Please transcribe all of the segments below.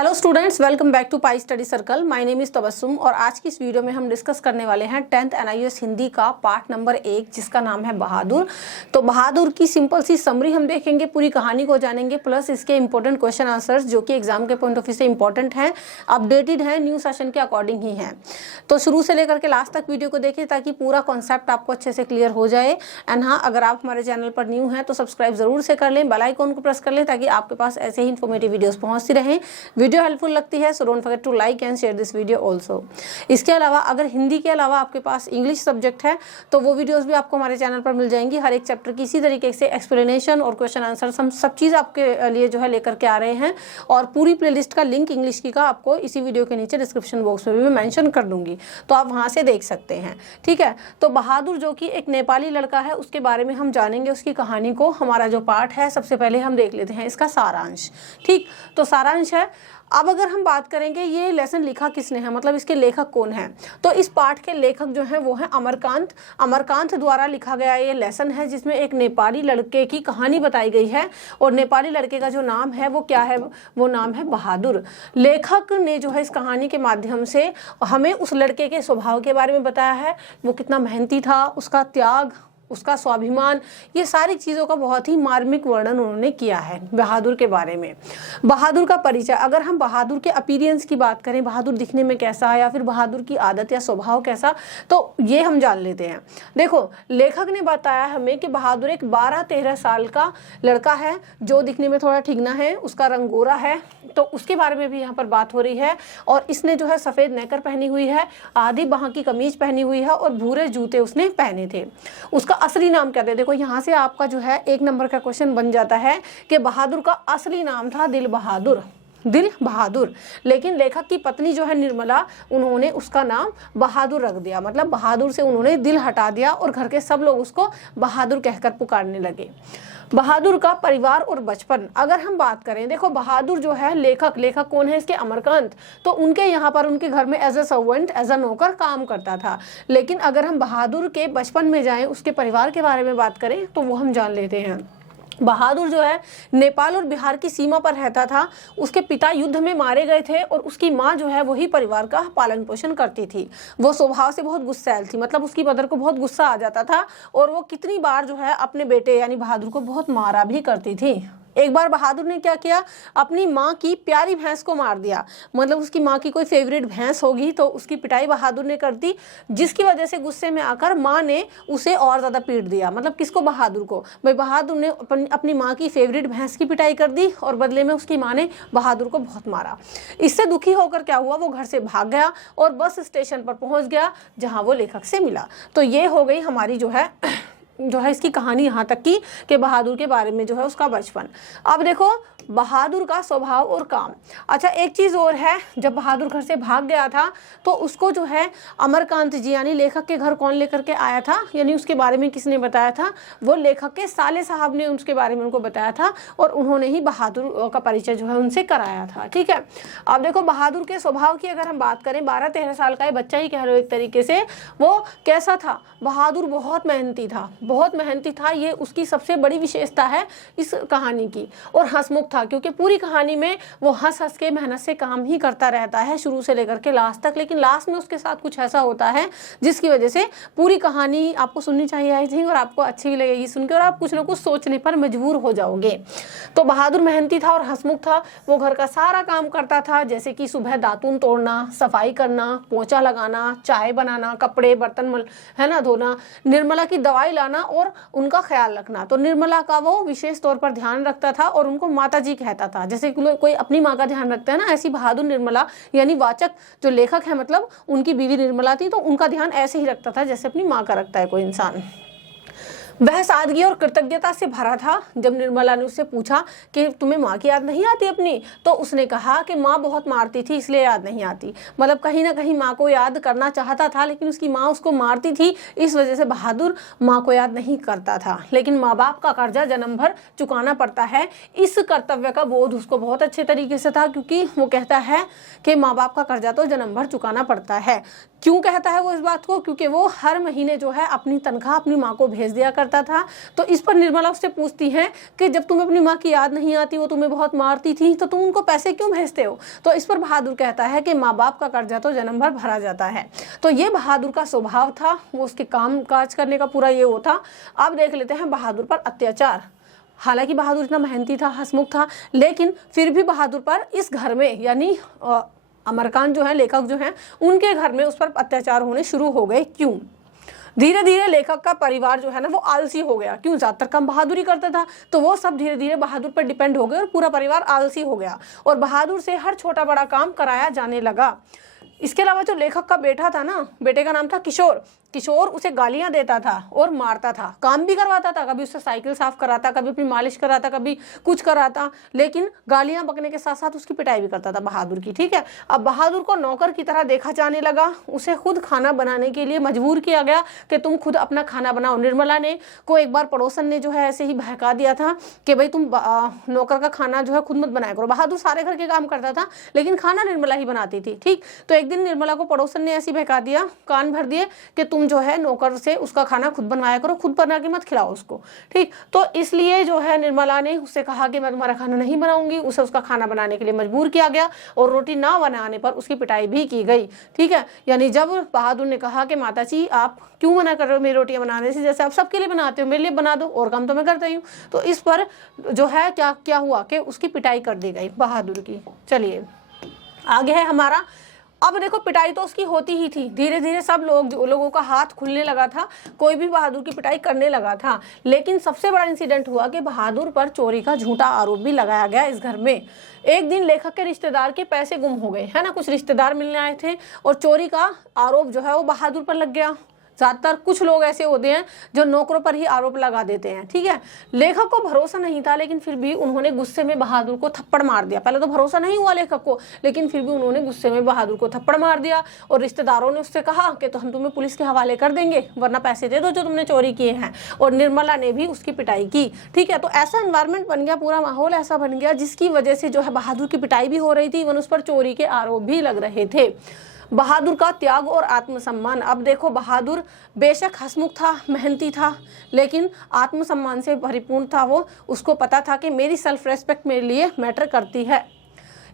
Hello students, welcome back to Pi study circle. My name is Tabassum और आज की इस वीडियो में हम डिस्कस करने वाले हैं 10th NIOS हिंदी का पार्ट नंबर 1 जिसका नाम है बहादुर। तो बहादुर की सिंपल सी समरी हम देखेंगे, पूरी कहानी को जानेंगे, प्लस इसके इंपॉर्टेंट क्वेश्चन आंसर्स जो कि एग्जाम के पॉइंट ऑफ व्यू से इंपॉर्टेंट हैं, अपडेटेड हैं, न्यू सेशन के अकॉर्डिंग ही हैं। तो शुरू से लेकर के लास्ट तक वीडियो को देखिए ताकि पूरा कॉन्सेप्ट आपको अच्छे से क्लियर हो जाए। एंड हाँ, अगर आप हमारे चैनल पर न्यू हैं तो सब्सक्राइब जरूर से कर लें, बेल आइकॉन को प्रेस कर लें ताकि आपके पास ऐसे ही इन्फॉर्मेटिव वीडियोस पहुंचती रहें। वीडियो हेल्पफुल लगती है so don't forget to like and share this video also. इसके अलावा अगर हिंदी के अलावा आपके पास इंग्लिश सब्जेक्ट है तो वो वीडियोस भी आपको हमारे चैनल पर मिल जाएंगी। हर एक चैप्टर की इसी तरीके से एक्सप्लेनेशन और क्वेश्चन आंसर हम सब चीज़ आपके लिए जो है लेकर के आ रहे हैं और पूरी प्लेलिस्ट का लिंक इंग्लिश की का आपको इसी वीडियो के नीचे डिस्क्रिप्शन बॉक्स में भी मैं मेंशन कर दूंगी, तो आप वहाँ से देख सकते हैं। ठीक है, तो बहादुर जो कि एक नेपाली लड़का है उसके बारे में हम जानेंगे, उसकी कहानी को। हमारा जो पार्ट है सबसे पहले हम देख लेते हैं इसका सारांश। ठीक, तो सारांश है। अब अगर हम बात करेंगे ये लेसन लिखा किसने है, मतलब इसके लेखक कौन है, तो इस पाठ के लेखक जो है वो है अमरकांत। अमरकांत द्वारा लिखा गया ये लेसन है जिसमें एक नेपाली लड़के की कहानी बताई गई है और नेपाली लड़के का जो नाम है वो क्या है, वो नाम है बहादुर। लेखक ने जो है इस कहानी के माध्यम से हमें उस लड़के के स्वभाव के बारे में बताया है, वो कितना मेहनती था, उसका त्याग, उसका स्वाभिमान, ये सारी चीज़ों का बहुत ही मार्मिक वर्णन उन्होंने किया है बहादुर के बारे में। बहादुर का परिचय, अगर हम बहादुर के अपीयरेंस की बात करें, बहादुर दिखने में कैसा या फिर बहादुर की आदत या स्वभाव कैसा, तो ये हम जान लेते हैं। देखो, लेखक ने बताया हमें कि बहादुर एक 12-13 साल का लड़का है जो दिखने में थोड़ा ठिगना है, उसका रंग गोरा है, तो उसके बारे में भी यहाँ पर बात हो रही है। और इसने जो है सफ़ेद नेकर पहनी हुई है, आधी बाह की कमीज पहनी हुई है और भूरे जूते उसने पहने थे। उसका असली नाम क्या था, देखो यहाँ से आपका जो है 1 नंबर का क्वेश्चन बन जाता है कि बहादुर का असली नाम था दिल बहादुर। दिल बहादुर, लेकिन लेखक की पत्नी जो है निर्मला, उन्होंने उसका नाम बहादुर रख दिया, मतलब बहादुर से उन्होंने दिल हटा दिया और घर के सब लोग उसको बहादुर कहकर पुकारने लगे। बहादुर का परिवार और बचपन, अगर हम बात करें, देखो बहादुर जो है लेखक कौन है इसके, अमरकांत, तो उनके यहाँ पर उनके घर में as a servant, as a नौकर काम करता था। लेकिन अगर हम बहादुर के बचपन में जाएं, उसके परिवार के बारे में बात करें तो वो हम जान लेते हैं। बहादुर जो है नेपाल और बिहार की सीमा पर रहता था। उसके पिता युद्ध में मारे गए थे और उसकी माँ जो है वही परिवार का पालन पोषण करती थी। वो स्वभाव से बहुत गुस्सैल थी, मतलब उसकी मदर को बहुत गुस्सा आ जाता था और वो कितनी बार जो है अपने बेटे यानी बहादुर को बहुत मारा भी करती थी। एक बार बहादुर ने क्या किया, अपनी माँ की प्यारी भैंस को मार दिया, मतलब उसकी माँ की कोई फेवरेट भैंस होगी तो उसकी पिटाई बहादुर ने कर दी, जिसकी वजह से गुस्से में आकर माँ ने उसे और ज़्यादा पीट दिया। मतलब किसको, बहादुर को। भाई बहादुर ने अपनी माँ की फेवरेट भैंस की पिटाई कर दी और बदले में उसकी माँ ने बहादुर को बहुत मारा। इससे दुखी होकर क्या हुआ, वो घर से भाग गया और बस स्टेशन पर पहुँच गया जहाँ वो लेखक से मिला। तो ये हो गई हमारी जो है इसकी कहानी यहाँ तक की कि बहादुर के बारे में जो है उसका बचपन। अब देखो बहादुर का स्वभाव और काम। अच्छा, एक चीज़ और है, जब बहादुर घर से भाग गया था तो उसको जो है अमरकांत जी यानी लेखक के घर कौन लेकर के आया था, यानी उसके बारे में किसने बताया था, वो लेखक के साले साहब ने उसके बारे में उनको बताया था और उन्होंने ही बहादुर का परिचय जो है उनसे कराया था। ठीक है, अब देखो बहादुर के स्वभाव की अगर हम बात करें, 12-13 साल का बच्चा ही कह रहे हो एक तरीके से, वो कैसा था, बहादुर बहुत मेहनती था। ये उसकी सबसे बड़ी विशेषता है इस कहानी की। और हंसमुख था, क्योंकि पूरी कहानी में वो हंस हंस के मेहनत से काम ही करता रहता है शुरू से लेकर के लास्ट तक। लेकिन लास्ट में उसके साथ कुछ ऐसा होता है जिसकी वजह से पूरी कहानी आपको सुननी चाहिए आई थिंक, और आपको अच्छी भी लगेगी सुन के और आप कुछ ना कुछ सोचने पर मजबूर हो जाओगे। तो बहादुर मेहनती था और हंसमुख था। वो घर का सारा काम करता था, जैसे कि सुबह दातुन तोड़ना, सफाई करना, पोंछा लगाना, चाय बनाना, कपड़े बर्तन है ना धोना, निर्मला की दवाई लाना और उनका ख्याल रखना। तो निर्मला का वो विशेष तौर पर ध्यान रखता था और उनको माता जी कहता था, जैसे कोई अपनी माँ का ध्यान रखता है ना, ऐसी बहादुर निर्मला यानी वाचक जो लेखक है, मतलब उनकी बीवी निर्मला थी, तो उनका ध्यान ऐसे ही रखता था जैसे अपनी माँ का रखता है कोई इंसान। वह सादगी और कृतज्ञता से भरा था। जब निर्मला ने उससे पूछा कि तुम्हें माँ की याद नहीं आती अपनी, तो उसने कहा कि माँ बहुत मारती थी इसलिए याद नहीं आती। मतलब कहीं ना कहीं माँ को याद करना चाहता था, लेकिन उसकी माँ उसको मारती थी, इस वजह से बहादुर माँ को याद नहीं करता था। लेकिन माँ बाप का कर्जा जन्म भर चुकाना पड़ता है, इस कर्तव्य का बोध उसको बहुत अच्छे तरीके से था, क्योंकि वो कहता है कि माँ बाप का कर्जा तो जन्म भर चुकाना पड़ता है। क्यों कहता है वो इस बात को, क्योंकि वो हर महीने जो है अपनी तनख्वाह अपनी माँ को भेज दिया करता करता था। तो इस पर निर्मला उससे पूछती है कि जब तुम्हें अपनी माँ की याद नहीं आती, वो तुम्हें बहुत मारती थी, तो तुम उनको पैसे क्यों भेजते हो? तो इस पर बहादुर कहता है कि माँ बाप का कर्जा तो जन्म भर भरा जाता है। तो ये बहादुर का स्वभाव था, वो उसके काम काज करने का पूरा ये वो था। अब देख लेते हैं बहादुर पर अत्याचार। हालांकि बहादुर इतना मेहनती था, हंसमुख था, लेकिन फिर भी बहादुर पर इस घर में यानी अमरकांत जो है, लेखक जो है, उनके घर में उस पर अत्याचार होने शुरू हो गए। क्यों? धीरे धीरे लेखक का परिवार जो है ना वो आलसी हो गया। क्यों? ज्यादातर काम बहादुर ही करता था, तो वो सब धीरे धीरे बहादुर पर डिपेंड हो गए और पूरा परिवार आलसी हो गया और बहादुर से हर छोटा बड़ा काम कराया जाने लगा। इसके अलावा जो लेखक का बेटा था ना, बेटे का नाम था किशोर, किशोर उसे गालियां देता था और मारता था, काम भी करवाता था, कभी उससे साइकिल साफ कराता, कभी अपनी मालिश कराता, कभी कुछ कराता, लेकिन गालियां बकने के साथ साथ उसकी पिटाई भी करता था बहादुर की। ठीक है, अब बहादुर को नौकर की तरह देखा जाने लगा, उसे खुद खाना बनाने के लिए मजबूर किया गया कि तुम खुद अपना खाना बनाओ। निर्मला ने को एक बार पड़ोसन ने जो है ऐसे ही बहका दिया था कि भाई तुम नौकर का खाना जो है खुद मत बनाया करो। बहादुर सारे घर के काम करता था, लेकिन खाना निर्मला ही बनाती थी। ठीक, तो एक दिन निर्मला को पड़ोसन ने ऐसी बहका दिया, कान भर दिए कि तुम जो है नौकर से उसका खाना खुद बनवाया करो, खुद बना के मत खिलाओ उसको। ठीक, तो इसलिए जो है निर्मला ने उससे कहा कि मैं तुम्हारा खाना नहीं बनाऊंगी। उसे उसका खाना बनाने के लिए मजबूर किया गया और रोटी ना बनाने पर उसकी पिटाई भी की गई। ठीक है, यानी जब बहादुर ने कहा कि माता जी आप क्यों मना कर रहे हो मेरी रोटियां बनाने से, जैसे आप सबके लिए बनाते हो मेरे लिए बना दो, और काम तो मैं करता ही हूँ। तो इस पर जो है क्या हुआ कि उसकी पिटाई कर दी गई बहादुर की। चलिए आगे है हमारा। अब देखो पिटाई तो उसकी होती ही थी, धीरे धीरे सब लोगों का हाथ खुलने लगा था, कोई भी बहादुर की पिटाई करने लगा था। लेकिन सबसे बड़ा इंसिडेंट हुआ कि बहादुर पर चोरी का झूठा आरोप भी लगाया गया इस घर में। एक दिन लेखक के रिश्तेदार के पैसे गुम हो गए, है ना, कुछ रिश्तेदार मिलने आए थे और चोरी का आरोप जो है वो बहादुर पर लग गया। ज्यादातर कुछ लोग ऐसे होते हैं जो नौकरों पर ही आरोप लगा देते हैं। ठीक है, लेखक को भरोसा नहीं था, लेकिन फिर भी उन्होंने गुस्से में बहादुर को थप्पड़ मार दिया। पहले तो भरोसा नहीं हुआ लेखक को, लेकिन फिर भी उन्होंने गुस्से में बहादुर को थप्पड़ मार दिया और रिश्तेदारों ने उससे कहा कि तो हम तुम्हें पुलिस के हवाले कर देंगे, वरना पैसे दे दो जो तुमने चोरी किए हैं। और निर्मला ने भी उसकी पिटाई की। ठीक है, तो ऐसा एनवायरमेंट बन गया, पूरा माहौल ऐसा बन गया जिसकी वजह से जो है बहादुर की पिटाई भी हो रही थी, वन उस पर चोरी के आरोप भी लग रहे थे। बहादुर का त्याग और आत्मसम्मान। अब देखो बहादुर बेशक हंसमुख था, मेहनती था, लेकिन आत्मसम्मान से परिपूर्ण था। वो उसको पता था कि मेरी सेल्फ रेस्पेक्ट मेरे लिए मैटर करती है।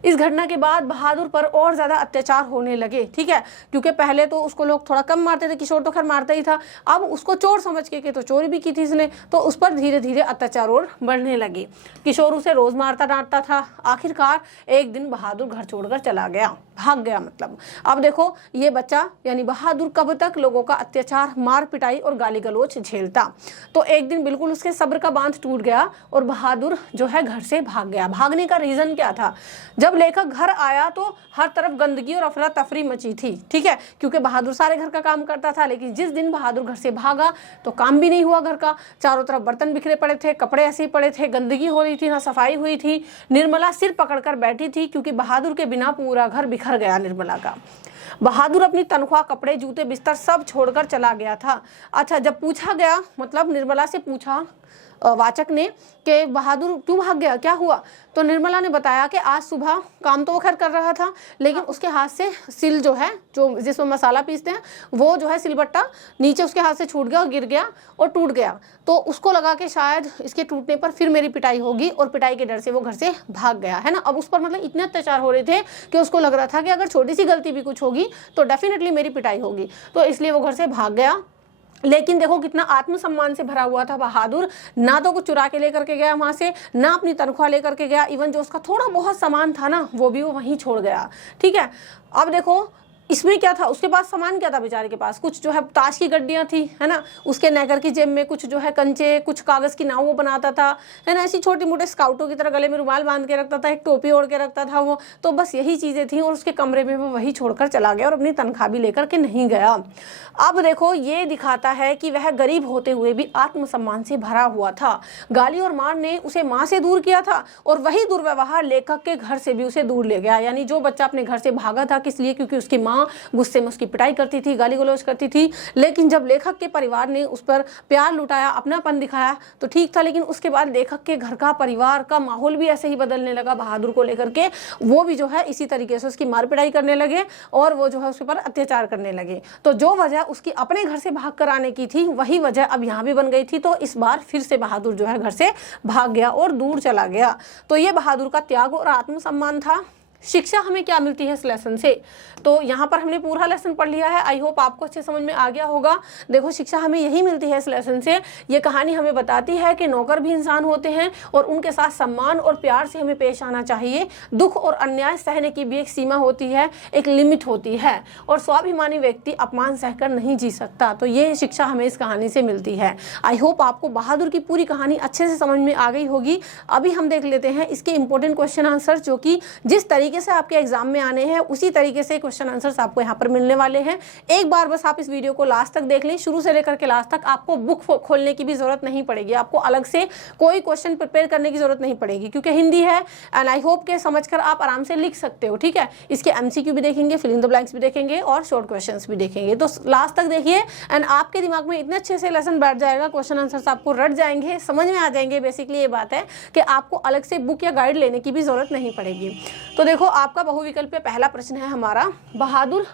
इस घटना के बाद बहादुर पर और ज़्यादा अत्याचार होने लगे। ठीक है, क्योंकि पहले तो उसको लोग थोड़ा कम मारते थे, किशोर तो खैर मारता ही था, अब उसको चोर समझ के तो चोरी भी की थी इसने, तो उस पर धीरे धीरे अत्याचार और बढ़ने लगे। किशोर उसे रोज मारता डांटता था। आखिरकार एक दिन बहादुर घर छोड़कर चला गया, भाग गया मतलब। अब देखो ये बच्चा यानी बहादुर कब तक लोगों का अत्याचार, मार पिटाई और गाली गलौज झेलता। तो एक दिन बिल्कुल उसके सब्र का बांध टूट गया और बहादुर जो है घर से भाग गया। भागने का रीजन क्या था? जब लेखक घर आया तो हर तरफ गंदगी और अफरा तफरी मची थी। ठीक है, क्योंकि बहादुर सारे घर का काम करता था, लेकिन जिस दिन बहादुर घर से भागा तो काम भी नहीं हुआ घर का। चारों तरफ बर्तन बिखरे पड़े थे, कपड़े ऐसे ही पड़े थे, गंदगी हो रही थी, ना सफाई हुई थी। निर्मला सिर पकड़कर बैठी थी क्योंकि बहादुर के बिना पूरा घर बिखर गया निर्मला का। बहादुर अपनी तनख्वाह, कपड़े, जूते, बिस्तर सब छोड़कर चला गया था। अच्छा, जब पूछा गया, मतलब निर्मला से पूछा वाचक ने कि बहादुर क्यों भाग गया, क्या हुआ, तो निर्मला ने बताया कि आज सुबह काम तो वो खैर कर रहा था, लेकिन उसके हाथ से सिल जो है, जो जिसमें मसाला पीसते हैं, वो जो है सिलबट्टा नीचे उसके हाथ से छूट गया और गिर गया और टूट गया। तो उसको लगा कि शायद इसके टूटने पर फिर मेरी पिटाई होगी, और पिटाई के डर से वो घर से भाग गया, है ना। अब उस पर मतलब इतने अत्याचार हो रहे थे कि उसको लग रहा था कि अगर छोटी सी गलती भी कुछ होगी तो डेफिनेटली मेरी पिटाई होगी, तो इसलिए वो घर से भाग गया। लेकिन देखो कितना आत्मसम्मान से भरा हुआ था बहादुर, ना तो कुछ चुरा के लेकर के गया वहां से, ना अपनी तनख्वाह लेकर के गया, इवन जो उसका थोड़ा बहुत सामान था ना वो भी वो वहीं छोड़ गया। ठीक है, अब देखो इसमें क्या था, उसके पास सामान क्या था बेचारे के पास, कुछ जो है ताश की गड्डियां थी, है ना, उसके नेकर की जेब में कुछ जो है कंचे, कुछ कागज की नाव वो बनाता था, है ना, ऐसी छोटी मोटे स्काउटों की तरह गले में रुमाल बांध के रखता था, एक टोपी ओढ़ के रखता था वो, तो बस यही चीजें थी। और उसके कमरे में वो वही छोड़कर चला गया और अपनी तनख्वाह भी लेकर के नहीं गया। अब देखो ये दिखाता है कि वह गरीब होते हुए भी आत्मसम्मान से भरा हुआ था। गाली और मार ने उसे माँ से दूर किया था और वही दुर्व्यवहार लेखक के घर से भी उसे दूर ले गया। यानी जो बच्चा अपने घर से भागा था किस लिए, क्योंकि उसकी माँ माँ गुस्से में उसकी पिटाई करती थी, गाली गलौज करती थी। लेकिन जब लेखक के परिवार ने उस पर प्यार लुटाया, अपनापन दिखाया तो ठीक था, लेकिन उसके बाद लेखक के घर का, परिवार का माहौल भी ऐसे ही बदलने लगा बहादुर को लेकर के। वो भी जो है इसी तरीके से उसकी मार पिटाई करने लगे और वो जो है उसके ऊपर अत्याचार करने लगे। तो जो वजह उसकी अपने घर से भाग कर आने की थी, वही वजह अब यहाँ भी बन गई थी। तो इस बार फिर से बहादुर जो है घर से भाग गया और दूर चला गया। तो ये बहादुर का त्याग और आत्मसम्मान था। शिक्षा हमें क्या मिलती है इस लेसन से? तो यहाँ पर हमने पूरा लेसन पढ़ लिया है। आई होप आपको अच्छे समझ में आ गया होगा। देखो, शिक्षा हमें यही मिलती है इस लेसन से। ये कहानी हमें बताती है कि नौकर भी इंसान होते हैं और उनके साथ सम्मान और प्यार से हमें पेश आना चाहिए। दुख और अन्याय सहने की भी एक सीमा होती है, एक लिमिट होती है, और स्वाभिमानी व्यक्ति अपमान सहकर नहीं जी सकता। तो ये शिक्षा हमें इस कहानी से मिलती है। आई होप आपको बहादुर की पूरी कहानी अच्छे से समझ में आ गई होगी। अभी हम देख लेते हैं इसके इंपॉर्टेंट क्वेश्चन आंसर, जो कि जिस तरीके से आपके एग्जाम में आने हैं उसी तरीके से क्वेश्चन आंसर्स आपको यहाँ पर मिलने वाले हैं। एक बार बस आप इस वीडियो को लास्ट तक देख लें, शुरू से लेकर के लास्ट तक। आपको बुक खोलने की भी जरूरत नहीं पड़ेगी, आपको अलग से कोई क्वेश्चन प्रिपेयर करने की जरूरत नहीं पड़ेगी, क्योंकि हिंदी है एंड आई होप के समझकर आप आराम से लिख सकते हो। ठीक है, इसके एमसीक्यू भी देखेंगे, फिल इन द ब्लैंक्स भी देखेंगे और शॉर्ट क्वेश्चंस भी देखेंगे। तो लास्ट तक देखिए एंड आपके दिमाग में इतने अच्छे से लेसन बैठ जाएगा, क्वेश्चन आंसर्स आपको रट जाएंगे, समझ में आ जाएंगे। बेसिकली ये बात है कि आपको अलग से बुक या गाइड लेने की भी जरूरत नहीं पड़ेगी। तो देखो, आपका बहुविकल्प पे पहला प्रश्न है हमारा, बहादुर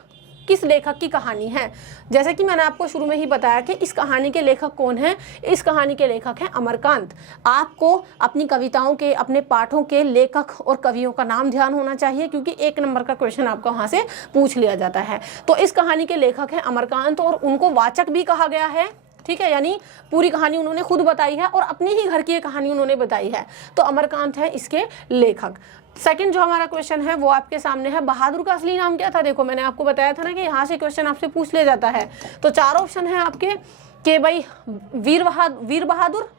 किस लेखक की कहानी है? जैसे कि मैंने आपको शुरू में ही बताया कि इस कहानी के लेखक कौन है। इस कहानी के लेखक हैं अमरकांत। आपको अपनी कविताओं के, अपने पाठों के लेखक और कवियों का नाम ध्यान होना चाहिए, क्योंकि 1 नंबर का क्वेश्चन आपको वहां से पूछ लिया जाता है। तो इस कहानी के लेखक हैं अमरकांत और उनको वाचक भी कहा गया है। ठीक है, यानी पूरी कहानी उन्होंने खुद बताई है और अपने ही घर की कहानी उन्होंने बताई है। तो अमरकांत है इसके लेखक। सेकंड जो हमारा क्वेश्चन है वो आपके सामने है, बहादुर का असली नाम क्या था? देखो, मैंने आपको बताया था ना कि यहाँ से क्वेश्चन आपसे पूछ लिया जाता है। तो 4 ऑप्शन है आपके कि भाई वीर बहादुर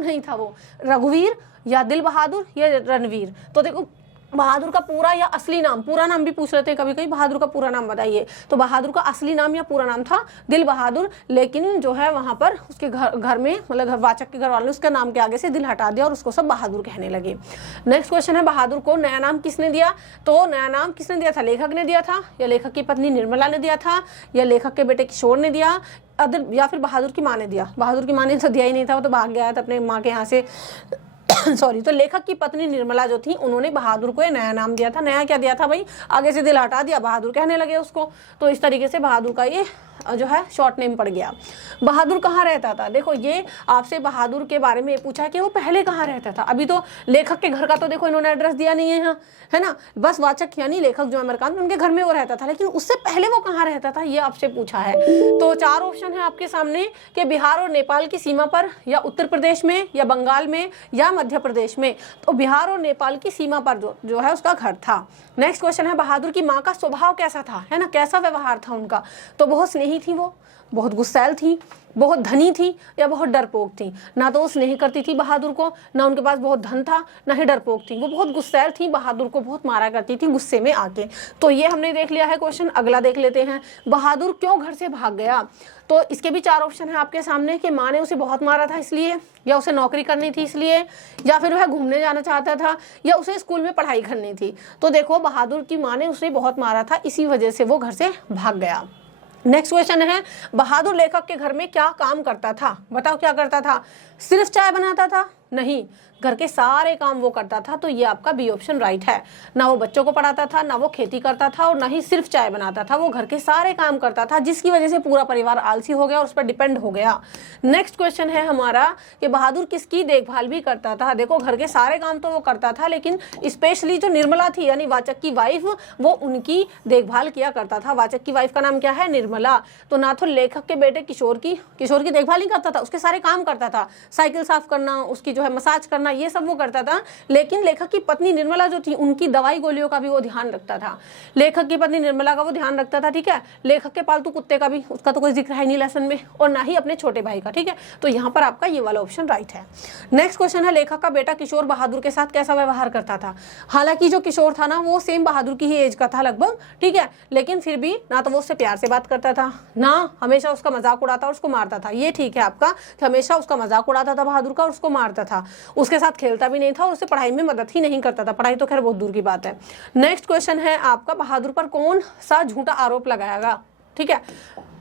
नहीं था वो, रघुवीर या दिल बहादुर या रणवीर। तो देखो, बहादुर का पूरा या असली नाम, पूरा नाम भी पूछ लेते हैं कभी कभी, बहादुर का पूरा नाम बताइए। तो बहादुर का असली नाम या पूरा नाम था दिल बहादुर, लेकिन जो है वहां पर उसके घर में, मतलब वाचक के घर वालों ने उसके नाम के आगे से दिल हटा दिया और उसको सब बहादुर कहने लगे। नेक्स्ट क्वेश्चन है, बहादुर को नया नाम किसने दिया? तो नया नाम किसने दिया था? लेखक ने दिया था, या लेखक की पत्नी निर्मला ने दिया था, या लेखक के बेटे किशोर ने दिया, या फिर बहादुर की माँ ने दिया? बहादुर की माँ ने तो दिया ही नहीं था, वो तो भाग गया था अपने माँ के यहाँ से सॉरी। तो लेखक की पत्नी निर्मला जो थी, उन्होंने बहादुर को नया नाम दिया था। नया क्या दिया था भाई? आगे से दिल हटा दिया, बहादुर कहने लगे उसको। तो इस तरीके से बहादुर का ये जो है शॉर्ट नेम पड़ गया। बहादुर कहाँ रहता था? देखो, ये आपसे बहादुर के बारे में पूछा है कि वो पहले कहाँ रहता था। अभी तो लेखक के घर का तो देखो इन्होंने एड्रेस दिया नहीं है, है ना, बस वाचक यानी लेखक जो अमरकांत, उनके घर में वो रहता था, लेकिन उससे पहले वो कहाँ रहता था ये आपसे पूछा है। तो 4 ऑप्शन है आपके सामने कि बिहार और नेपाल की सीमा पर, या उत्तर प्रदेश में, या बंगाल में, या मध्य प्रदेश में। तो बिहार और नेपाल की सीमा पर जो है उसका घर था। नेक्स्ट क्वेश्चन है, बहादुर की माँ का स्वभाव कैसा था, है ना, कैसा व्यवहार था उनका? तो बहुत स्नेही थी वो, बहुत गुस्सैल थी, बहुत धनी थी, या बहुत डरपोक थी? ना तो वो स्नेह करती थी बहादुर को, ना उनके पास बहुत धन था, ना ही डरपोक थी। वो बहुत गुस्सैल थी, बहादुर को बहुत मारा करती थी गुस्से में आके। तो ये हमने देख लिया है क्वेश्चन। अगला देख लेते हैं, बहादुर क्यों घर से भाग गया? तो इसके भी 4 ऑप्शन है आपके सामने कि माँ ने उसे बहुत मारा था इसलिए, या उसे नौकरी करनी थी इसलिए, या फिर वह घूमने जाना चाहता था, या उसे स्कूल में पढ़ाई करनी थी। तो देखो, बहादुर की माँ ने उसे बहुत मारा था, इसी वजह से वो घर से भाग गया। नेक्स्ट क्वेश्चन है, बहादुर लेखक के घर में क्या काम करता था? बताओ क्या करता था? सिर्फ चाय बनाता था? नहीं, घर के सारे काम वो करता था। तो ये आपका बी ऑप्शन राइट है। ना वो बच्चों को पढ़ाता था, ना वो खेती करता था, और ना ही सिर्फ चाय बनाता था। वो घर के सारे काम करता था, जिसकी वजह से पूरा परिवार आलसी हो गया और उस पर डिपेंड हो गया। नेक्स्ट क्वेश्चन है हमारा कि बहादुर किसकी देखभाल भी करता था? देखो, घर के सारे काम तो वो करता था, लेकिन स्पेशली जो निर्मला थी यानी वाचक की वाइफ, वो उनकी देखभाल किया करता था। वाचक की वाइफ का नाम क्या है? निर्मला। तो ना तो लेखक के बेटे किशोर की देखभाल नहीं करता था, उसके सारे काम करता था, साइकिल साफ करना, उसकी जो है मसाज करना, ये सब वो करता था। लेकिन लेखक की पत्नी निर्मला जो थी, उनकी दवाई गोलियों का भी वो ध्यान रखता था। लेखक की पत्नी निर्मला का वो ध्यान रखता था। ठीक है, लेखक के पालतू कुत्ते का भी, उसका तो कोई जिक्र है नहीं लेसन में, और ना ही अपने छोटे भाई का। ठीक है, तो यहाँ पर आपका ये वाला ऑप्शन राइट है। नेक्स्ट क्वेश्चन है, लेखक का बेटा किशोर बहादुर के साथ कैसा व्यवहार करता था? हालांकि जो किशोर था ना, वो सेम बहादुर की ही एज का था लगभग। ठीक है, लेकिन फिर भी ना तो वो उससे प्यार से बात करता था, ना हमेशा उसका मजाक उड़ाता और उसको मारता था। ये ठीक है आपका कि हमेशा उसका मजाक उड़ाता था बहादुर का और उसको मारता था। था, उसके साथ खेलता भी नहीं था और उसे पढ़ाई में मदद ही नहीं करता था। पढ़ाई तो खैर बहुत दूर की बात है। नेक्स्ट क्वेश्चन है आपका, बहादुर पर कौन सा झूठा आरोप लगाएगा। ठीक है,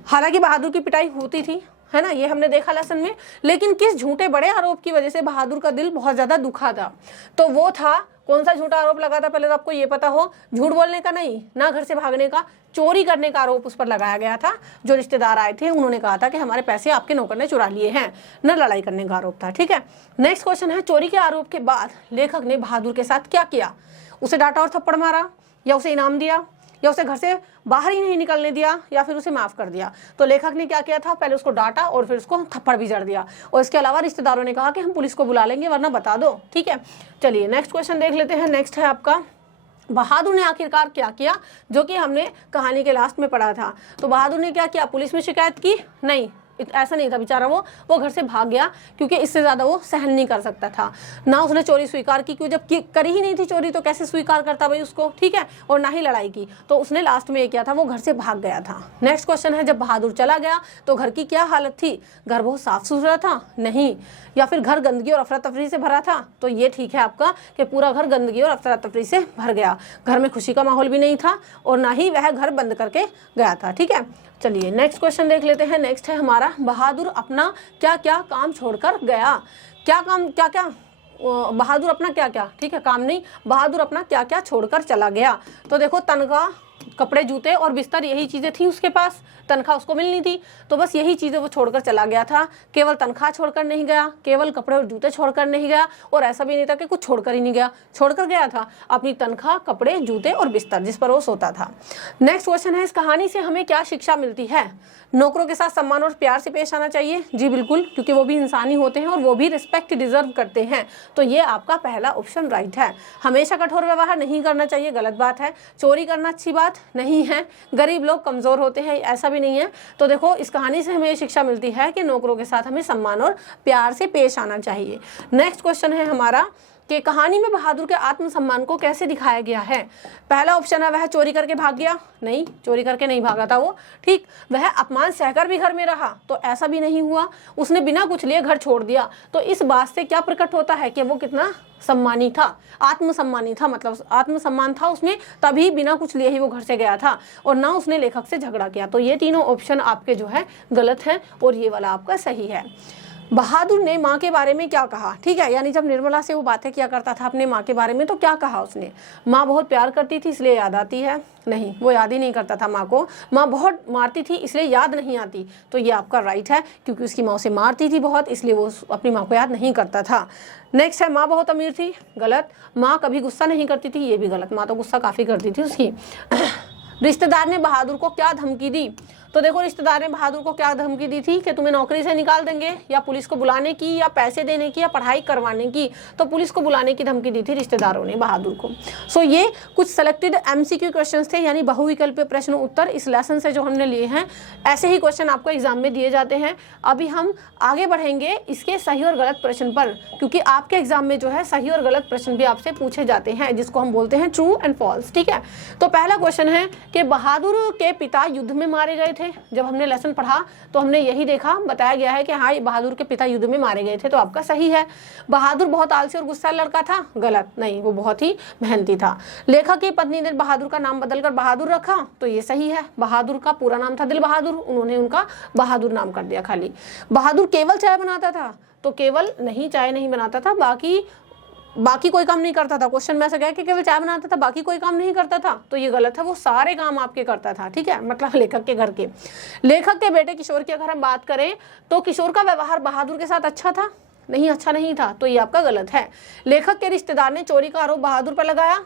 हालांकि बहादुर की पिटाई होती थी, है ना, ये हमने देखा लेसन में, लेकिन किस झूठे बड़े आरोप की वजह से बहादुर का दिल बहुत ज्यादा दुखा था। तो वो था, कौन सा झूठा आरोप लगा था, पहले तो आपको ये पता हो, झूठ बोलने का नहीं, ना घर से भागने का, चोरी करने का आरोप उस पर लगाया गया था। जो रिश्तेदार आए थे उन्होंने कहा था कि हमारे पैसे आपके नौकर ने चुरा लिए हैं। न लड़ाई करने का आरोप था। ठीक है, नेक्स्ट क्वेश्चन है, चोरी के आरोप के बाद लेखक ने बहादुर के साथ क्या किया। उसे डांटा और थप्पड़ मारा, या उसे इनाम दिया, या उसे घर से बाहर ही नहीं निकलने दिया, या फिर उसे माफ कर दिया। तो लेखक ने क्या किया था, पहले उसको डांटा और फिर उसको थप्पड़ भी जड़ दिया, और इसके अलावा रिश्तेदारों ने कहा कि हम पुलिस को बुला लेंगे वरना बता दो। ठीक है, चलिए नेक्स्ट क्वेश्चन देख लेते हैं। नेक्स्ट है आपका, बहादुर ने आखिरकार क्या किया, जो कि हमने कहानी के लास्ट में पढ़ा था। तो बहादुर ने क्या किया, पुलिस में शिकायत की नहीं, ऐसा नहीं था बेचारा, वो घर से भाग गया, क्योंकि इससे ज़्यादा वो सहन नहीं कर सकता था। ना उसने चोरी स्वीकार की, क्यों, जब करी ही नहीं थी चोरी तो कैसे स्वीकार करता भाई उसको। ठीक है, और ना ही लड़ाई की, तो उसने लास्ट में ये किया था, वो घर से भाग गया था। नेक्स्ट क्वेश्चन है, जब बहादुर चला गया तो घर की क्या हालत थी, घर बहुत साफ सुथरा था, नहीं, या फिर घर गंदगी और अफरा तफरी से भरा था। तो ये ठीक है आपका कि पूरा घर गंदगी और अफरा तफरी से भर गया, घर में खुशी का माहौल भी नहीं था, और ना ही वह घर बंद करके गया था। ठीक है, चलिए नेक्स्ट क्वेश्चन देख लेते हैं। नेक्स्ट है हमारा, बहादुर अपना क्या क्या काम छोड़कर गया। क्या काम, क्या क्या, बहादुर अपना क्या क्या, ठीक है, काम नहीं, बहादुर अपना क्या क्या छोड़कर चला गया। तो देखो, तनख्वाह, कपड़े, जूते और बिस्तर, यही चीज़ें थी उसके पास, तनख्वाह उसको मिलनी थी, तो बस यही चीज़ें वो छोड़कर चला गया था। केवल तनख्वाह छोड़कर नहीं गया, केवल कपड़े और जूते छोड़कर नहीं गया, और ऐसा भी नहीं था कि कुछ छोड़कर ही नहीं गया, छोड़कर गया था अपनी तनख्वाह, कपड़े, जूते और बिस्तर जिस पर वो सोता था। नेक्स्ट क्वेश्चन है, इस कहानी से हमें क्या शिक्षा मिलती है। नौकरों के साथ सम्मान और प्यार से पेश आना चाहिए। जी बिल्कुल, क्योंकि वो भी इंसानी होते हैं और वो भी रिस्पेक्ट डिजर्व करते हैं। तो ये आपका पहला ऑप्शन राइट है। हमेशा कठोर व्यवहार नहीं करना चाहिए, गलत बात है। चोरी करना अच्छी बात नहीं है। गरीब लोग कमज़ोर होते हैं, ऐसा भी नहीं है। तो देखो, इस कहानी से हमें शिक्षा मिलती है कि नौकरों के साथ हमें सम्मान और प्यार से पेश आना चाहिए। नेक्स्ट क्वेश्चन है हमारा कि कहानी में बहादुर के आत्मसम्मान को कैसे दिखाया गया है। पहला ऑप्शन है, वह चोरी करके भाग गया, नहीं, चोरी करके नहीं भागा था वो। ठीक, वह अपमान सहकर भी घर में रहा, तो ऐसा भी नहीं हुआ। उसने बिना कुछ लिए घर छोड़ दिया। तो इस बात से क्या प्रकट होता है कि वो कितना सम्मानी था, आत्मसम्मानी था, मतलब आत्मसम्मान था उसमें, तभी बिना कुछ लिए ही वो घर से गया था, और ना उसने लेखक से झगड़ा किया। तो ये तीनों ऑप्शन आपके जो है गलत हैं, और ये वाला आपका सही है। बहादुर ने माँ के बारे में क्या कहा। ठीक है, यानी जब निर्मला से वो बातें किया करता था अपने माँ के बारे में, तो क्या कहा उसने, माँ बहुत प्यार करती थी इसलिए याद आती है, नहीं, वो याद ही नहीं करता था माँ को। माँ बहुत मारती थी इसलिए याद नहीं आती। तो ये आपका राइट है, क्योंकि उसकी माँ उसे मारती थी बहुत, इसलिए वो अपनी माँ को याद नहीं करता था। नेक्स्ट है, माँ बहुत अमीर थी, गलत। माँ कभी गुस्सा नहीं करती थी, ये भी गलत, माँ तो गुस्सा काफ़ी करती थी उसकी। रिश्तेदार ने बहादुर को क्या धमकी दी। तो देखो, रिश्तेदार ने बहादुर को क्या धमकी दी थी कि तुम्हें नौकरी से निकाल देंगे, या पुलिस को बुलाने की, या पैसे देने की, या पढ़ाई करवाने की। तो पुलिस को बुलाने की धमकी दी थी रिश्तेदारों ने बहादुर को। सो ये कुछ सेलेक्टेड MCQ क्वेश्चंस थे, यानी बहुविकल्पीय प्रश्न उत्तर इस लेसन से जो हमने लिए हैं। ऐसे ही क्वेश्चन आपको एग्जाम में दिए जाते हैं। अभी हम आगे बढ़ेंगे इसके सही और गलत प्रश्न पर, क्योंकि आपके एग्जाम में जो है सही और गलत प्रश्न भी आपसे पूछे जाते हैं, जिसको हम बोलते हैं ट्रू एंड फॉल्स। ठीक है, तो पहला क्वेश्चन है कि बहादुर के पिता युद्ध में मारे गए थे। जब हमने लेसन पढ़ा तो हमने यही देखा, बताया गया है कि हाँ, बहादुर के पिता युद्ध में मारे गए थे, तो आपका सही है। बहादुर बहुत आलसी और गुस्सा लड़का था, गलत, नहीं, वो बहुत ही मेहनती था। लेखक की पत्नी ने बहादुर का नाम बदलकर बहादुर रखा, तो ये सही है। बहादुर का पूरा नाम था दिल बहादुर, उन्होंने उनका बहादुर नाम कर दिया खाली। बहादुर केवल चाय बनाता था, तो केवल नहीं, चाय नहीं बनाता था, बाकी कोई काम नहीं करता था। क्वेश्चन में ऐसा गया कि केवल चाय बनाता था, बाकी कोई काम नहीं करता था, तो ये गलत है, वो सारे काम आपके करता था। ठीक है, मतलब लेखक के घर के। लेखक के बेटे किशोर की अगर हम बात करें तो किशोर का व्यवहार बहादुर के साथ अच्छा था, नहीं, अच्छा नहीं था, तो ये आपका गलत है। लेखक के रिश्तेदार ने चोरी का आरोप बहादुर पर लगाया,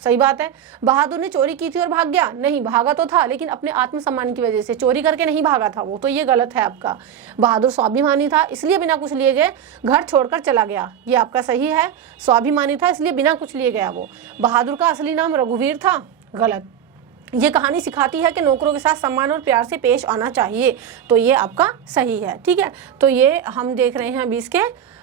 सही बात है। बहादुर ने चोरी की थी और भाग गया, नहीं, भागा तो था लेकिन अपने आत्मसम्मान की वजह से, चोरी करके नहीं भागा था वो, तो ये गलत है आपका। बहादुर स्वाभिमानी था, इसलिए बिना कुछ लिए गए घर छोड़कर चला गया, ये आपका सही है। स्वाभिमानी था इसलिए बिना कुछ लिए गया वो। बहादुर का असली नाम रघुवीर था, गलत। ये कहानी सिखाती है कि नौकरों के साथ सम्मान और प्यार से पेश आना चाहिए, तो ये आपका सही है। ठीक है, तो ये हम देख रहे हैं अभी इसके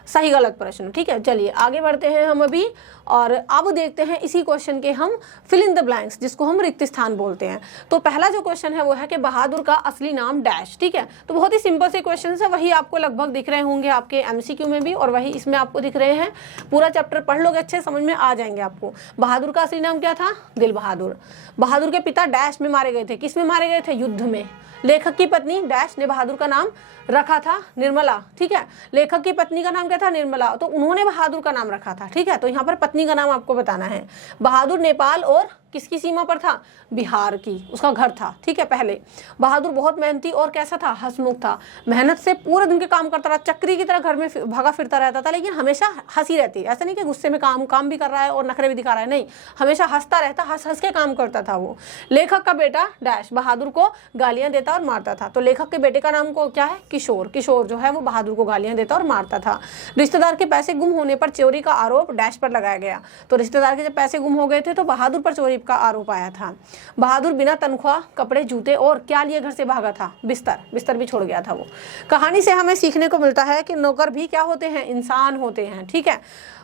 सही गलत प्रश्न। ठीक है, चलिए आगे बढ़ते हैं हम अभी, और अब देखते हैं इसी क्वेश्चन के हम फिल इन द ब्लैंक्स, जिसको हम रिक्त स्थान बोलते हैं। तो पहला जो क्वेश्चन है वो है कि बहादुर का असली नाम डैश। ठीक है, तो बहुत ही सिंपल से क्वेश्चन है, वही आपको लगभग दिख रहे होंगे आपके MCQ में भी, और वही इसमें आपको दिख रहे हैं। पूरा चैप्टर पढ़ लोगे अच्छे समझ में आ जाएंगे आपको। बहादुर का असली नाम क्या था? दिल बहादुर। बहादुर के पिता डैश में मारे गए थे। किस में मारे गए थे? युद्ध में। लेखक की पत्नी डैश ने बहादुर का नाम रखा था निर्मला। ठीक है, लेखक की पत्नी का नाम क्या था? निर्मला, तो उन्होंने बहादुर का नाम रखा था। ठीक है, तो यहाँ पर पत्नी का नाम आपको बताना है। बहादुर नेपाल और किसकी सीमा पर था? बिहार की, उसका घर था। ठीक है, पहले बहादुर बहुत मेहनती और कैसा था? हंसमुख था। मेहनत से पूरे दिन के काम करता रहा, चक्री की तरह घर में भागा फिरता रहता था, लेकिन हमेशा हंसी रहती। ऐसा नहीं कि गुस्से में काम भी कर रहा है और नखरे भी दिखा रहा है, नहीं, हमेशा हंसता रहता, हंस हंस के काम करता था वो। लेखक का बेटा डैश बहादुर को गालियां देता और मारता था। तो लेखक के बेटे का नाम को क्या है? किशोर। किशोर जो है वो बहादुर को गालियां देता और मारता था। रिश्तेदार के पैसे गुम होने पर चोरी का आरोप डैश पर लगाया गया। तो रिश्तेदार के जब पैसे गुम हो गए थे तो बहादुर पर चोरी का आरोप आया था। बहादुर बिना तनख्वाह, कपड़े, जूते और क्या लिए घर से भागा था? बिस्तर भी छोड़ गया था वो। कहानी से हमें सीखने को मिलता है कि नौकर भी क्या होते हैं? इंसान होते हैं। ठीक है,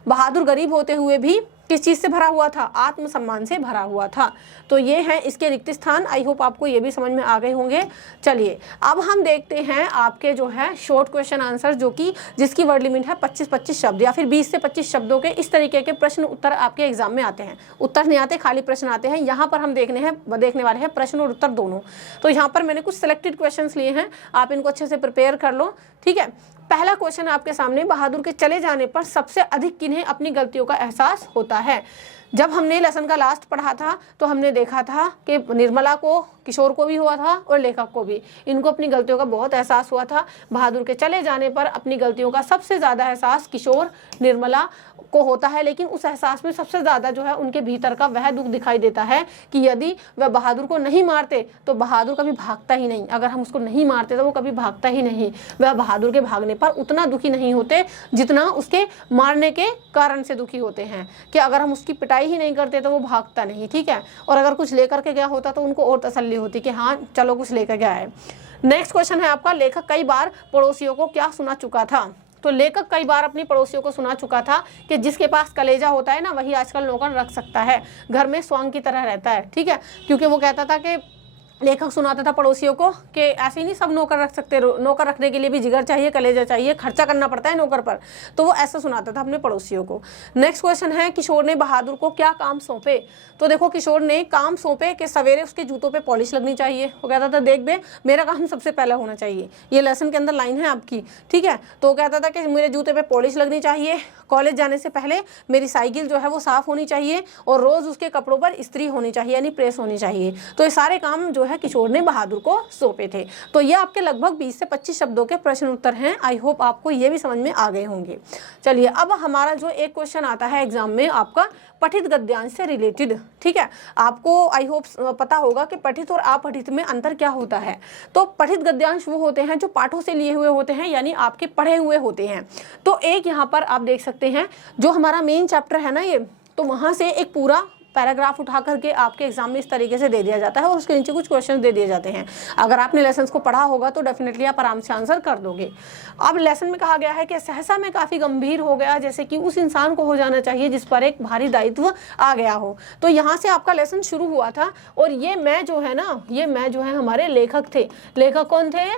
बहादुर गरीब होते हुए भी किस चीज से भरा हुआ था? आत्मसम्मान से भरा हुआ था। तो ये है इसके रिक्त स्थान। आई होप आपको ये भी समझ में आ गए होंगे। चलिए अब हम देखते हैं आपके जो है शॉर्ट क्वेश्चन आंसर, जो कि जिसकी वर्ड लिमिट है 25-25 शब्द या फिर 20 से 25 शब्दों के। इस तरीके के प्रश्न उत्तर आपके एग्जाम में आते हैं। उत्तर नहीं आते, खाली प्रश्न आते हैं। यहाँ पर हम देखने वाले हैं प्रश्न और उत्तर दोनों। तो यहाँ पर मैंने कुछ सिलेक्टेड क्वेश्चन लिए हैं, आप इनको अच्छे से प्रिपेयर कर लो। ठीक है, पहला क्वेश्चन आपके सामने, बहादुर के चले जाने पर सबसे अधिक किन्हें अपनी गलतियों का एहसास होता है? जब हमने लेसन का लास्ट पढ़ा था तो हमने देखा था कि निर्मला को, किशोर को भी हुआ था और लेखक को भी, इनको अपनी गलतियों का बहुत एहसास हुआ था। बहादुर के चले जाने पर अपनी गलतियों का सबसे ज़्यादा एहसास किशोर, निर्मला को होता है। लेकिन उस एहसास में सबसे ज़्यादा जो है उनके भीतर का वह दुख दिखाई देता है कि यदि वह बहादुर को नहीं मारते तो बहादुर कभी भागता ही नहीं। अगर हम उसको नहीं मारते तो वो कभी भागता ही नहीं। वह बहादुर के भागने पर उतना दुखी नहीं होते जितना उसके मारने के कारण से दुखी होते हैं, कि अगर हम उसकी पिटाई ही नहीं करते तो वो भागता नहीं। ठीक है, और अगर कुछ लेकर के गया होता तो उनको और तसल्ली होती कि हाँ चलो कुछ लेकर गया है। नेक्स्ट क्वेश्चन है आपका, लेखक कई बार पड़ोसियों को क्या सुना चुका था? तो लेखक कई बार अपनी पड़ोसियों को सुना चुका था कि जिसके पास कलेजा होता है ना, वही आजकल नौकर रख सकता है, घर में स्वांग की तरह रहता है। ठीक है, क्योंकि वो कहता था कि लेखक सुनाता था पड़ोसियों को कि ऐसे ही नहीं सब नौकर रख सकते, नौकर रखने के लिए भी जिगर चाहिए, कलेजा चाहिए, खर्चा करना पड़ता है नौकर पर। तो वो ऐसा सुनाता था अपने पड़ोसियों को। नेक्स्ट क्वेश्चन है, किशोर ने बहादुर को क्या काम सौंपे? तो देखो किशोर ने काम सौंपे कि सवेरे उसके जूतों पे पॉलिश लगनी चाहिए। वो कहता था देख बे मेरा काम सबसे पहला होना चाहिए, ये लेसन के अंदर लाइन है आपकी। ठीक है, तो वो कहता था कि मेरे जूते पे पॉलिश लगनी चाहिए, कॉलेज जाने से पहले मेरी साइकिल जो है वो साफ़ होनी चाहिए, और रोज़ उसके कपड़ों पर इस्त्री होनी चाहिए, यानी प्रेस होनी चाहिए। तो ये सारे काम जो है किशोर ने बहादुर को सौंपे थे। तो ये आपके लगभग 20 से 25 शब्दों के प्रश्न उत्तर हैं। आई होप आपको ये भी समझ में आ गए होंगे। चलिए अब हमारा जो एक क्वेश्चन आता है एग्जाम में आपका पठित गद्यांश से रिलेटेड। ठीक है, आपको आई होप पता होगा कि पठित और अपठित में अंतर क्या होता है। तो पठित गद्यांश वो होते हैं जो पाठों से लिए हुए होते हैं, यानी आपके पढ़े हुए होते हैं। तो एक यहाँ पर आप देख सकते हैं जो हमारा मेन चैप्टर है ना ये, तो वहाँ से एक पूरा पैराग्राफ उठा करके आपके एग्जाम में इस तरीके से दे दिया जाता है और उसके नीचे कुछ क्वेश्चन दे दिए जाते हैं। अगर आपने लेसन को पढ़ा होगा तो डेफिनेटली आप आराम से आंसर कर दोगे। अब लेसन में कहा गया है कि सहसा में काफ़ी गंभीर हो गया, जैसे कि उस इंसान को हो जाना चाहिए जिस पर एक भारी दायित्व आ गया हो। तो यहाँ से आपका लेसन शुरू हुआ था, और ये मैं जो है ना, ये मैं जो है हमारे लेखक थे। लेखक कौन थे?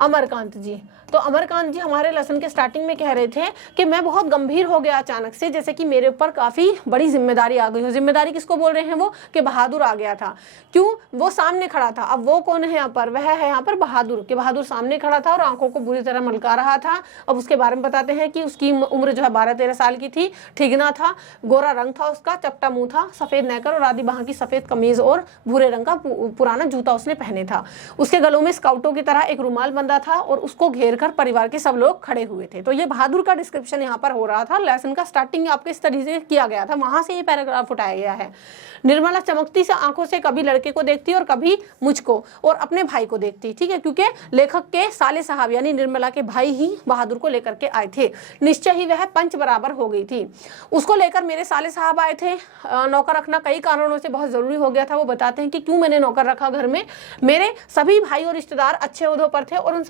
अमरकांत जी। तो अमरकांत जी हमारे लेसन के स्टार्टिंग में कह रहे थे कि मैं बहुत गंभीर हो गया अचानक से, जैसे कि मेरे ऊपर काफ़ी बड़ी जिम्मेदारी आ गई हो। जिम्मेदारी किसको बोल रहे हैं? वो कि बहादुर आ गया था। क्यों? वो सामने खड़ा था। अब वो कौन है यहाँ पर? वह है यहाँ पर बहादुर, कि बहादुर सामने खड़ा था और आंखों को बुरी तरह मलका रहा था। अब उसके बारे में बताते हैं कि उसकी उम्र जो है 12-13 साल की थी, ठिगना था, गोरा रंग था उसका, चपटा मुँह था, सफ़ेद नेकर और आदि बाह की सफ़ेद कमीज और भूरे रंग का पुराना जूता उसने पहने था। उसके गलों में स्काउटों की तरह एक रुमाल बंधा था और उसको घेर कर परिवार के सब लोग खड़े हुए थे। तो ये बहादुर का डिस्क्रिप्शन यहाँ पर हो रहा था। लेसन का स्टार्टिंग आपके इस तरीके से किया गया था, वहां से ये पैराग्राफ उठाया गया है। निर्मला चमकती से आंखों से कभी लड़के को देखती और कभी मुझको और अपने भाई को देखती। ठीक है, क्योंकि लेखक के साले साहब यानी निर्मला के भाई ही बहादुर को लेकर के आए थे। निश्चय ही वह पंच बराबर हो गई थी। उसको लेकर मेरे साले साहब आए थे। नौकर रखना कई कारणों से बहुत जरूरी हो गया था। वो बताते हैं कि क्यों मैंने नौकर रखा घर में। मेरे सभी भाई और रिश्तेदार अच्छे ओहदों पर थे और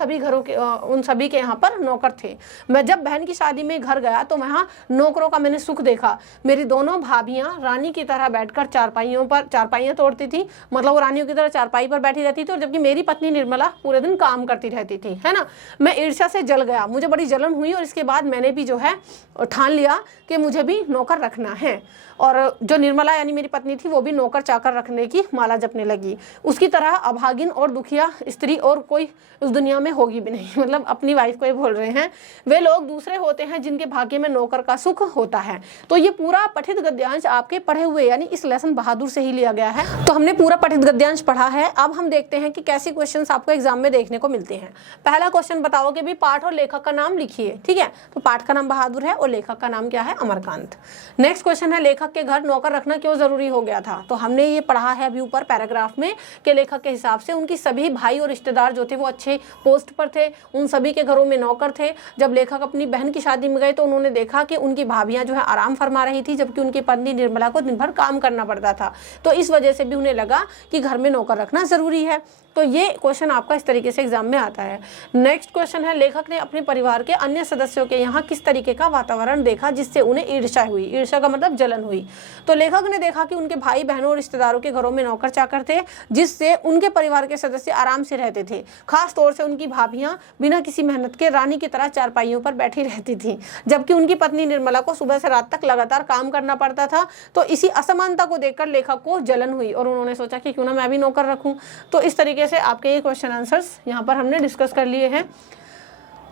उन सभी के यहाँ पर नौकर थे। मैं जब बहन की शादी में घर गया तो वहाँ नौकरों का मैंने सुख देखा। मेरी दोनों भाभियाँ रानी की तरह बैठकर चारपाइयाँ तोड़ती थी, मतलब वो रानियों की तरह चारपाई पर बैठी रहती थी, और जबकि मेरी पत्नी निर्मला पूरे दिन काम करती रहती थी, है ना। मैं ईर्ष्या से जल गया, मुझे बड़ी जलन हुई, और इसके बाद मैंने भी जो है ठान लिया कि मुझे भी नौकर रखना है। और जो निर्मला यानी मेरी पत्नी थी वो भी नौकर चाकर रखने की माला जपने लगी। उसकी तरह अभागिन और दुखिया स्त्री और कोई उस दुनिया में होगी भी नहीं। मतलब अपनी वाइफ को ही बोल रहे हैं। वे लोग दूसरे होते हैं जिनके भाग्य में नौकर का सुख होता है। तो ये पूरा पठित गद्यांश आपके पढ़े हुए यानी इस लेसन बहादुर से ही लिया गया है। तो हमने पूरा पठित गद्यांश पढ़ा है। अब हम देखते हैं कि कैसे क्वेश्चन आपको एग्जाम में देखने को मिलते हैं। पहला क्वेश्चन बताओ कि भी पाठ और लेखक का नाम लिखिए। ठीक है, तो पाठ का नाम बहादुर है और लेखक का नाम क्या है? अमरकांत। नेक्स्ट क्वेश्चन है लेखक के घर नौकर रखना क्यों जरूरी हो गया था? तो हमने ये पढ़ा है अभी ऊपर पैराग्राफ में कि लेखक के हिसाब से उनकी सभी भाई और रिश्तेदार जो थे वो अच्छे पोस्ट पर थे, उन सभी के घरों में नौकर थे। जब लेखक अपनी बहन की शादी में गए तो उन्होंने देखा कि उनकी भाभियां जो है आराम फरमा रही थी, जबकि उनकी पत्नी निर्मला को दिन भर काम करना पड़ता था। तो इस वजह से भी उन्हें लगा कि घर में नौकर रखना जरूरी है। तो ये क्वेश्चन आपका इस तरीके से एग्जाम में आता है। नेक्स्ट क्वेश्चन है लेखक ने अपने परिवार के अन्य सदस्यों के यहाँ किस तरीके का वातावरण देखा जिससे उन्हें ईर्ष्या हुई? ईर्ष्या का मतलब जलन हुई। तो लेखक ने देखा कि उनके भाई बहनों और रिश्तेदारों के घरों में नौकर चाकर थे, जिससे उनके परिवार के सदस्य आराम से रहते थे। खास तौर से उनकी भाभियां बिना किसी मेहनत के रानी की तरह चारपाइयों पर बैठी रहती थी, जबकि उनकी पत्नी निर्मला को सुबह से रात तक लगातार काम करना पड़ता था। तो इसी असमानता को देखकर लेखक को जलन हुई और उन्होंने सोचा कि क्यों ना मैं भी नौकर रखूं। तो इस तरीके से आपके ये क्वेश्चन आंसर्स यहाँ पर हमने डिस्कस कर लिए हैं।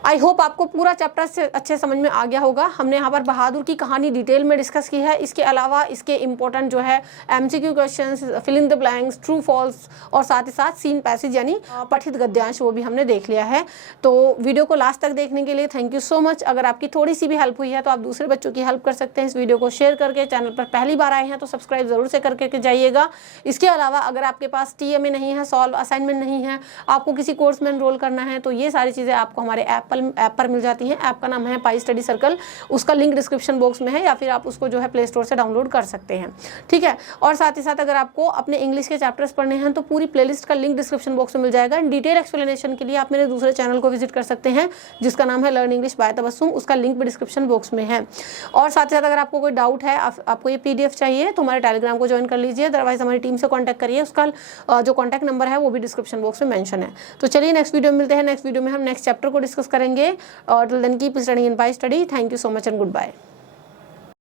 आई होप आपको पूरा चैप्टर से अच्छे समझ में आ गया होगा। हमने यहाँ पर बहादुर की कहानी डिटेल में डिस्कस की है। इसके अलावा इसके इंपॉर्टेंट जो है MCQ questions, fill in the blanks, true false और साथ ही साथ सीन पैसेज यानी पठित गद्यांश वो भी हमने देख लिया है। तो वीडियो को लास्ट तक देखने के लिए थैंक यू सो मच। अगर आपकी थोड़ी सी भी हेल्प हुई है तो आप दूसरे बच्चों की हेल्प कर सकते हैं। इस वीडियो को शेयर करके, चैनल पर पहली बार आए हैं तो सब्सक्राइब जरूर से करके जाइएगा। इसके अलावा अगर आपके पास TMA नहीं है, सॉल्व असाइनमेंट नहीं है, आपको किसी कोर्स में एनरोल करना है, तो ये सारी चीज़ें आपको हमारे ऐप पर मिल जाती हैं। ऐप का नाम है पाई स्टडी सर्कल, उसका लिंक डिस्क्रिप्शन बॉक्स में है, या फिर आप उसको जो है प्ले स्टोर से डाउनलोड कर सकते हैं। ठीक है, और साथ ही साथ अगर आपको अपने इंग्लिश के चैप्टर्स पढ़ने हैं तो पूरी प्लेलिस्ट का लिंक डिस्क्रिप्शन बॉक्स में मिल जाएगा। डिटेल एक्सप्लेनेशन के लिए आप मेरे दूसरे चैनल को विजिट कर सकते हैं जिसका नाम है लर्न इंग्लिश बाय तबस्सुम, उसका लिंक भी डिस्क्रिप्शन बॉक्स में है। और साथ ही साथ अगर आपको कोई डाउट है, आपको ये PDF चाहिए तो हमारे टेलीग्राम को ज्वाइन कर लीजिए, अदरवाइज हमारी टीम से कॉन्टैक्ट करिए। उसका जो कॉन्टैक्ट नंबर है वो भी डिस्क्रिप्शन बॉक्स में मेंशन है। तो चलिए नेक्स्ट वीडियो में मिलते हैं। नेक्स्ट वीडियो में हम नेक्स्ट चैप्टर को डिस्कस करेंगे और till then keep studying in Pi study. Thank you so much and good bye.